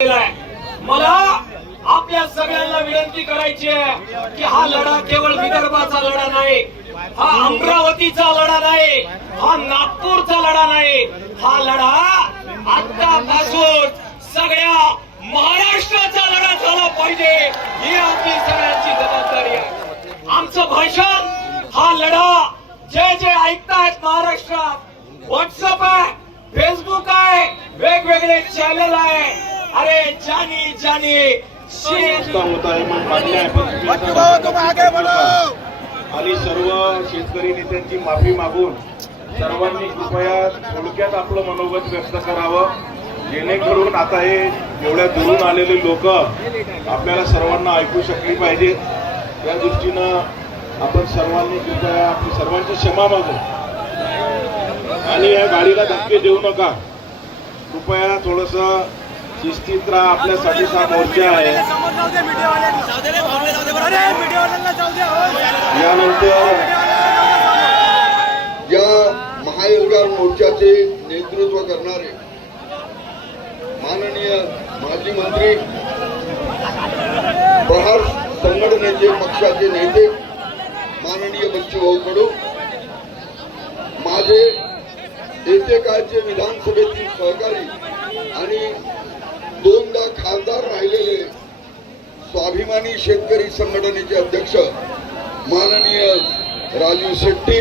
मला आपल्या सगळ्यांना विनंती करायची आहे की हा लढा केवळ विदर्भाचा लढा नाही, हा अमरावतीचा लढा नाही, हा नागपूरचा लढा नाही, हा लढा आतापासून सगळ्या महाराष्ट्राचा लढा झाला पाहिजे, ही आपली सगळ्यांची जबाबदारी आहे. आमचं भाषण हा लढा जे ऐकतायत महाराष्ट्रात, व्हॉट्सअप आहे, फेसबुक आहे, वेगवेगळे चॅनल आहे, अरे जानी जानी होता है आणि सर्व शेतकरी नेत्यांची माफी मागून सर्वांनी कृपया थोडक्यात आपलं मनोगत व्यक्त करावं, जेणेकरून आता हे एवढ्या दुरून आलेले लोक आपल्याला सर्वांना ऐकू शकली पाहिजे. या दृष्टीनं आपण सर्वांनी कृपया आपली सर्वांची क्षमा मागू आणि या गाडीला धक्के देऊ नका. कृपया थोडस शिस्तीत राहा. आपल्यासाठी हा मोर्चा आहे. यानंतर या महायुद्धार मोर्चाचे नेतृत्व करणारे माननीय माजी मंत्री, प्रहार संघटनेचे पक्षाचे नेते माननीय बच्चूभाऊ कडू, माझे येते काळचे विधानसभेतील सहकारी आणि दोनदा खासदार राहिलेले स्वाभिमानी शेतकरी संघटनेचे अध्यक्ष माननीय राजू शेट्टी,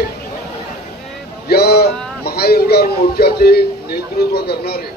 या महायुद्धार मोर्चाचे नेतृत्व करणारे